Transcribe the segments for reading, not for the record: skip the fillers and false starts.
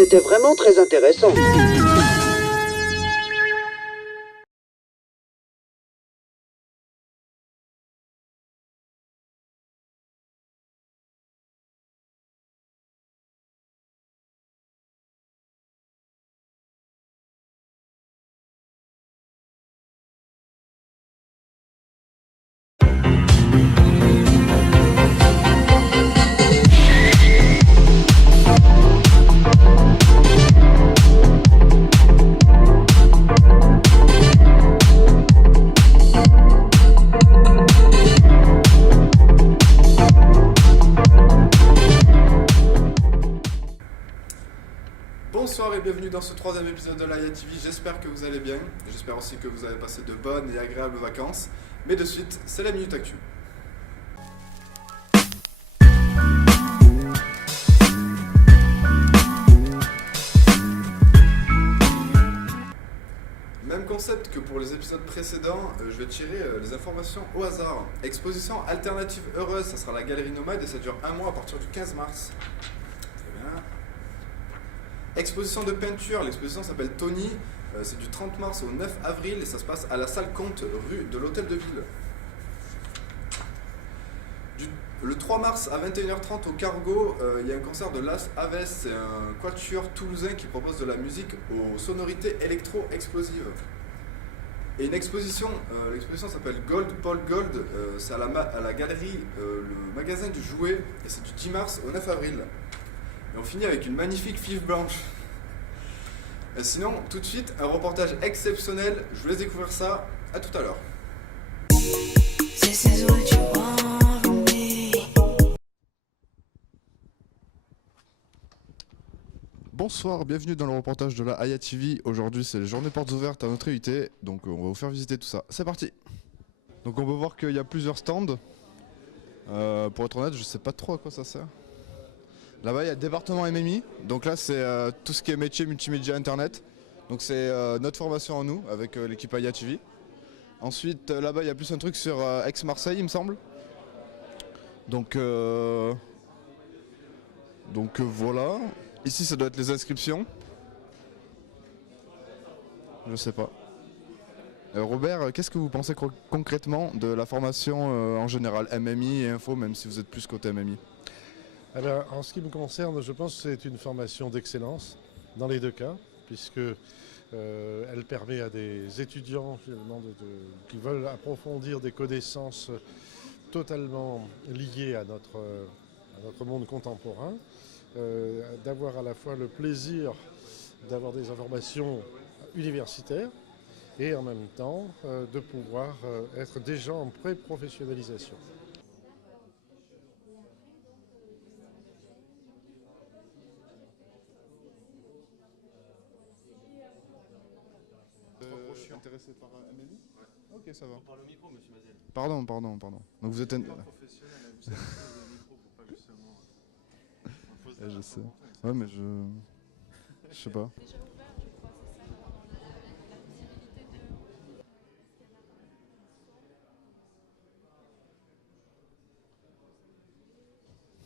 C'était vraiment très intéressant. Bonsoir et bienvenue dans ce troisième épisode de l'AIA TV, j'espère que vous allez bien, j'espère aussi que vous avez passé de bonnes et agréables vacances, mais de suite, c'est la Minute Actu. Même concept que pour les épisodes précédents, je vais tirer les informations au hasard. Exposition alternative heureuse, ça sera la Galerie Nomade et ça dure un mois à partir du 15 mars. Très bien. Exposition de peinture, l'exposition s'appelle Tony, c'est du 30 mars au 9 avril et ça se passe à la salle Comte, rue de l'Hôtel de Ville. Le 3 mars à 21h30 au Cargo, il y a un concert de Las Aves, c'est un quatuor toulousain qui propose de la musique aux sonorités électro-explosives. Et une exposition, l'exposition s'appelle Gold Paul Gold, c'est à la galerie le magasin du jouet et c'est du 10 mars au 9 avril. Et on finit avec une magnifique fibre blanche. Sinon, tout de suite, un reportage exceptionnel. Je vous laisse découvrir ça. À tout à l'heure. Bonsoir, bienvenue dans le reportage de la AIA TV. Aujourd'hui, c'est la journée portes ouvertes à notre IUT. Donc, on va vous faire visiter tout ça. C'est parti. Donc, on peut voir qu'il y a plusieurs stands. Pour être honnête, je sais pas trop à quoi ça sert. Là-bas, il y a le département MMI. Donc là, c'est tout ce qui est métier, multimédia, internet. Donc c'est notre formation en nous, avec l'équipe AIA TV. Ensuite, là-bas, il y a plus un truc sur Aix-Marseille, il me semble. Donc voilà. Ici, ça doit être les inscriptions. Je sais pas. Robert, qu'est-ce que vous pensez concrètement de la formation en général, MMI et info, même si vous êtes plus côté MMI? Alors, en ce qui me concerne, je pense que c'est une formation d'excellence dans les deux cas, puisque elle permet à des étudiants finalement, qui veulent approfondir des connaissances totalement liées à notre monde contemporain, d'avoir à la fois le plaisir d'avoir des informations universitaires et en même temps de pouvoir être déjà en pré-professionnalisation. Intéressé par MMI? Ouais. Ok, ça va. On parle au micro, monsieur Mazel. Pardon. Donc vous êtes un... professionnel, vous savez, au micro, faut pas justement... je sais. Ouais, mais je sais pas.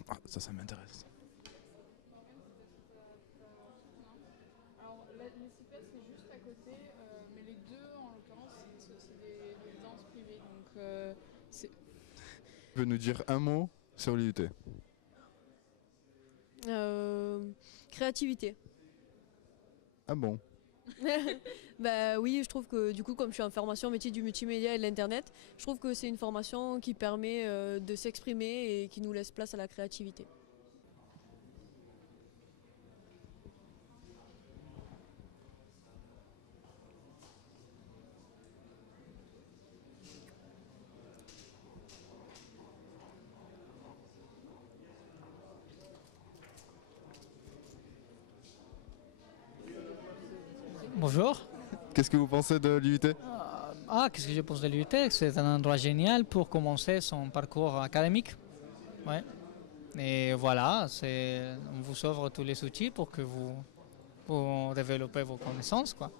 Ah, ça m'intéresse. Alors, les CPS, c'est juste à côté, mais les deux, en l'occurrence, c'est des danses privées. Donc, c'est... Tu peux nous dire un mot sur l'IUT? Créativité. Ah bon? Bah oui, je trouve que du coup, comme je suis en formation métier du multimédia et de l'internet, je trouve que c'est une formation qui permet de s'exprimer et qui nous laisse place à la créativité. Bonjour. Qu'est-ce que vous pensez de l'IUT? Qu'est-ce que je pense de l'UT? C'est un endroit génial pour commencer son parcours académique. Ouais. Et voilà, on vous offre tous les outils pour que vous développez vos connaissances, quoi.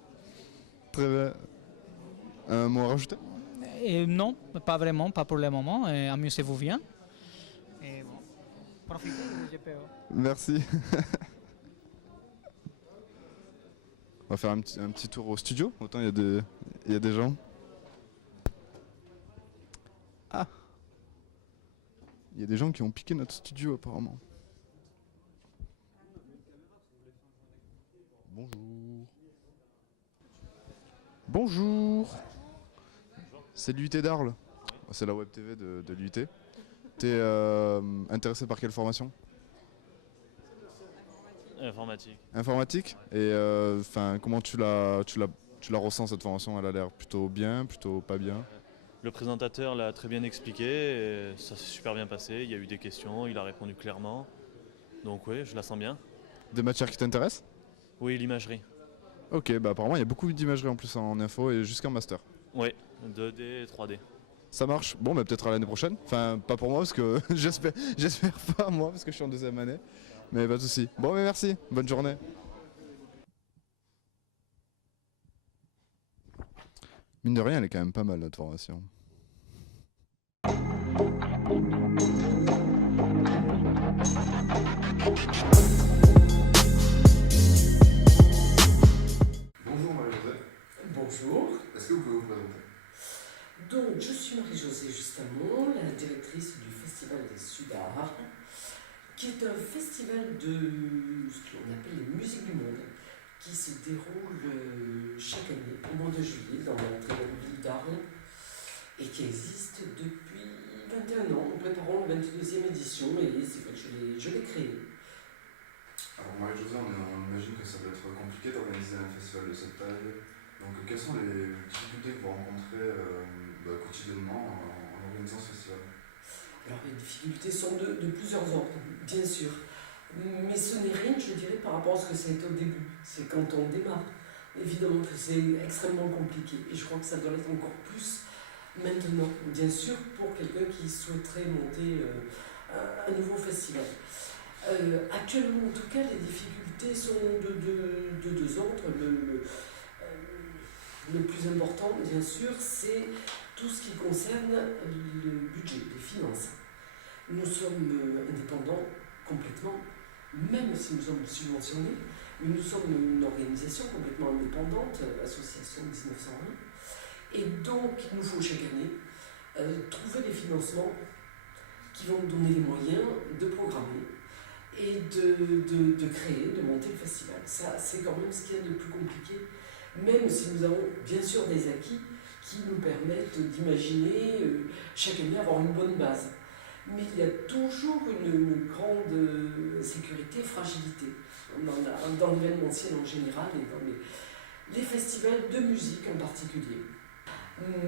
Très bien. Un mot à rajouter? Et non, pas vraiment, pas pour le moment. Et amusez-vous bien. Et bon, profitez du GPO. Merci. On va faire un petit tour au studio. Autant il y a des gens. Ah! Il y a des gens qui ont piqué notre studio apparemment. Bonjour. Bonjour. C'est l'UT d'Arles. C'est la web TV de l'UT. T'es intéressé par quelle formation? Informatique. Informatique. Et comment tu la ressens cette formation? Elle a l'air plutôt bien, plutôt pas bien. Le présentateur l'a très bien expliqué, et ça s'est super bien passé. Il y a eu des questions, il a répondu clairement. Donc oui, je la sens bien. Des matières qui t'intéressent? Oui, l'imagerie. Ok, bah apparemment il y a beaucoup d'imagerie en plus en info et jusqu'en master. Oui, 2D et 3D. Ça marche. Bon, bah peut-être à l'année prochaine. Enfin, pas pour moi parce que j'espère pas moi parce que je suis en deuxième année. Mais pas de soucis. Bon, mais merci. Bonne journée. Mine de rien, elle est quand même pas mal notre formation. Bonjour Marie-Josée. Bonjour. Est-ce que vous pouvez vous présenter? Donc, je suis Marie-Josée Justamont, la directrice du Festival des Sudards, qui est un festival de ce qu'on appelle les musiques du monde, qui se déroule chaque année au mois de juillet dans la très belle ville d'Arles et qui existe depuis 21 ans. Nous préparons la 22e édition et c'est vrai que je l'ai créé. Alors Marie-Josée, on imagine que ça doit être compliqué d'organiser un festival de cette taille. Donc quelles sont les difficultés que vous rencontrez quotidiennement en organisant ce festival? Alors les difficultés sont de plusieurs ordres, bien sûr. Mais ce n'est rien, je dirais, par rapport à ce que ça a été au début. C'est quand on démarre. Évidemment que c'est extrêmement compliqué. Et je crois que ça doit l'être encore plus maintenant. Bien sûr, pour quelqu'un qui souhaiterait monter un nouveau festival. Actuellement, en tout cas, les difficultés sont de deux ordres. Le plus important, bien sûr, c'est tout ce qui concerne le budget, les finances. Nous sommes indépendants complètement, même si nous sommes subventionnés, mais nous sommes une organisation complètement indépendante, association 1901, et donc il nous faut chaque année trouver des financements qui vont nous donner les moyens de programmer et de créer, de monter le festival. Ça, c'est quand même ce qu'il y a de plus compliqué, même si nous avons bien sûr des acquis qui nous permettent d'imaginer chaque année avoir une bonne base. Mais il y a toujours une grande sécurité, fragilité dans l'événementiel en général et dans les festivals de musique en particulier.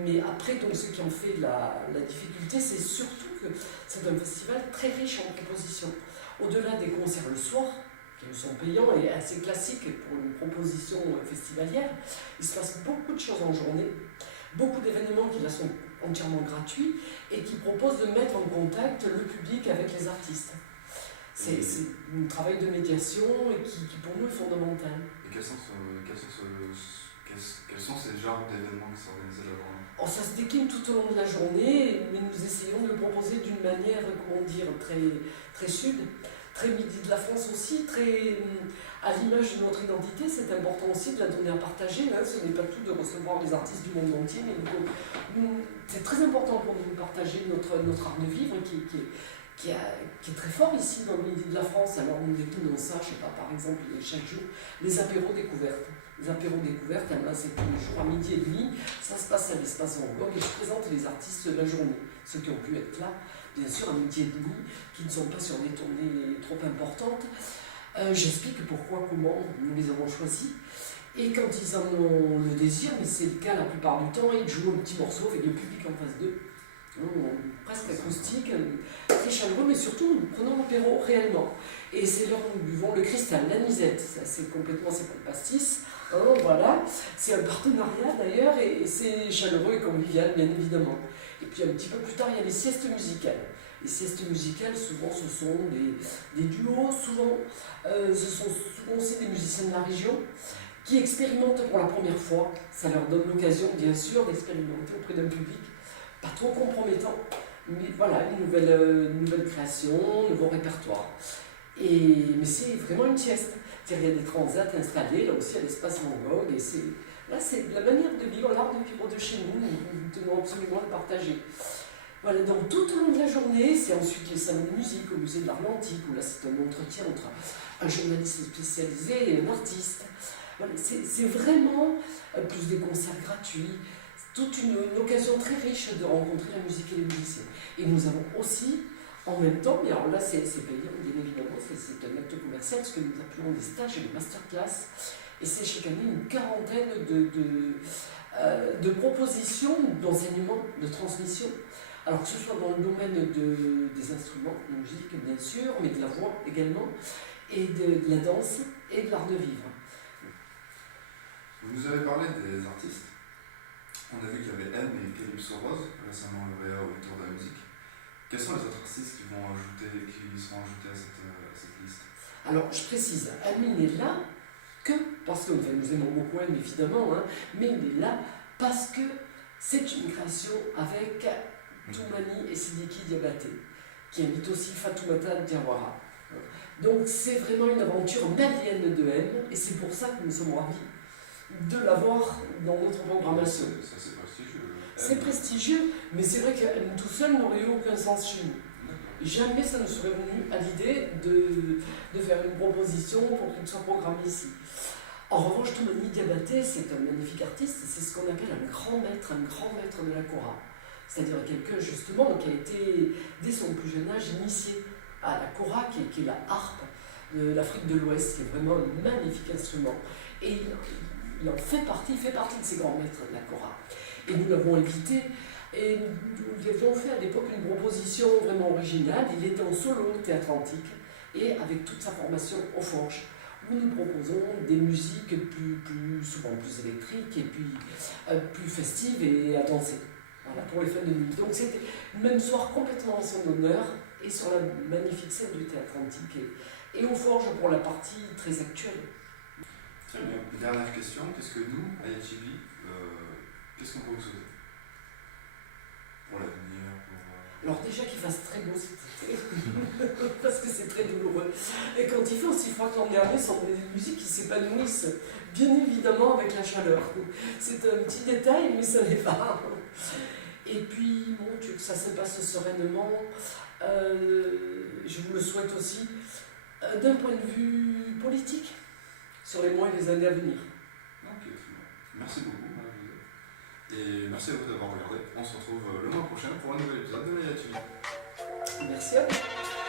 Mais après, donc, ce qui en fait la difficulté, c'est surtout que c'est un festival très riche en propositions. Au-delà des concerts le soir, qui sont payants et assez classiques pour une proposition festivalière, il se passe beaucoup de choses en journée, beaucoup d'événements qui là sont entièrement gratuits et qui proposent de mettre en contact le public avec les artistes. C'est un travail de médiation et qui pour nous est fondamental. Et quels sont ces genres d'événements qui sont organisés là-bas? Ça se décline tout au long de la journée, mais nous essayons de le proposer d'une manière, très, très sud, très midi de la France aussi, très à l'image de notre identité. C'est important aussi de la donner à partager. Ce n'est pas tout de recevoir les artistes du monde entier, mais c'est très important pour nous de partager notre art de vivre qui est très fort ici dans le midi de la France. Alors nous déclinons ça, je sais pas, par exemple, chaque jour, les apéros découvertes. Les apéros découvertes, là c'est tous les jours à midi et demi, ça se passe à l'espace Van Gogh et je présente les artistes de la journée, ceux qui ont pu être là, bien sûr à midi et demi, qui ne sont pas sur des tournées trop importantes. J'explique pourquoi, comment nous les avons choisis. Et quand ils en ont le désir, mais c'est le cas la plupart du temps, ils jouent un petit morceau avec le public en face d'eux. Presque acoustique, très chaleureux, mais surtout nous prenons l'apéro réellement. Et c'est là où nous buvons le cristal, l'anisette, ça c'est complètement, c'est pas le pastis, voilà, c'est un partenariat d'ailleurs, et c'est chaleureux et convivial bien évidemment. Et puis un petit peu plus tard, il y a les siestes musicales. Les siestes musicales, souvent ce sont des duos, souvent ce sont souvent aussi des musiciens de la région qui expérimentent pour la première fois. Ça leur donne l'occasion bien sûr d'expérimenter auprès d'un public pas trop compromettant, mais voilà, une nouvelle création, un nouveau répertoire. Mais c'est vraiment une sieste. Il y a des transats installés, là aussi à l'espace Van Gogh, et là c'est la manière de vivre, l'art de vivre de chez nous, nous tenons absolument à le partager. Voilà, donc tout au long de la journée, c'est ensuite les salons de musique au musée de l'Atlantique, où là c'est un entretien entre un journaliste spécialisé et un artiste. Voilà, c'est vraiment plus des concerts gratuits, toute une occasion très riche de rencontrer la musique et les musiciens. Et nous avons aussi, en même temps, mais alors là c'est payant bien évidemment, c'est un acte commercial, ce que nous appelons des stages et des masterclass, et c'est chaque année une quarantaine de propositions d'enseignement, de transmission. Alors que ce soit dans le domaine des instruments, de musique bien sûr, mais de la voix également, et de la danse et de l'art de vivre. Vous nous avez parlé des artistes. On a vu qu'il y avait M et Calypso Rose, récemment lauréats au Tour de la musique. Quels sont les autres artistes qui seront ajoutés à cette liste? Alors je précise, Ami n'est là que parce que nous aimons beaucoup M évidemment, hein, mais il est là parce que c'est une création avec Toumani et Sidiki Diabaté, qui invite aussi Fatoumata Diawara. Donc c'est vraiment une aventure malienne de M, et c'est pour ça que nous sommes ravis de l'avoir dans notre programmation. Ça c'est prestigieux. C'est prestigieux, mais c'est vrai qu'elle tout seul n'aurait eu aucun sens chez nous. Jamais ça ne serait venu à l'idée de faire une proposition pour qu'il soit programmé ici. En revanche, Toumani Diabaté, c'est un magnifique artiste, c'est ce qu'on appelle un grand maître de la kora. C'est-à-dire quelqu'un justement qui a été, dès son plus jeune âge, initié à la kora, qui est la harpe de l'Afrique de l'Ouest, qui est vraiment un magnifique instrument. Et il fait partie de ces grands maîtres de la kora. Et nous l'avons invité, et nous lui avions fait à l'époque une proposition vraiment originale. Il était en solo au Théâtre Antique, et avec toute sa formation aux Forges, où nous proposons des musiques souvent plus électriques, et puis plus festives et à danser. Voilà, pour les fins de nuit. Donc c'était le même soir complètement en son honneur, et sur la magnifique scène du Théâtre Antique, et aux Forges pour la partie très actuelle. Très bien. Dernière question, qu'est-ce que nous, à IHB, qu'est-ce qu'on peut vous souhaiter pour l'avenir Alors déjà qu'il fasse très beau cet été, parce que c'est très douloureux. Et quand il fait aussi froid que l'an dernier, ce sont des musiques qui s'épanouissent, bien évidemment avec la chaleur. C'est un petit détail, mais ça n'est pas. Et puis, mon Dieu, que ça se passe sereinement. Je vous le souhaite aussi d'un point de vue politique, sur les mois et les années à venir. Ok, merci beaucoup, Marie-Josée. Et merci à vous d'avoir regardé. On se retrouve le mois prochain pour un nouvel épisode de la TV. Merci à vous.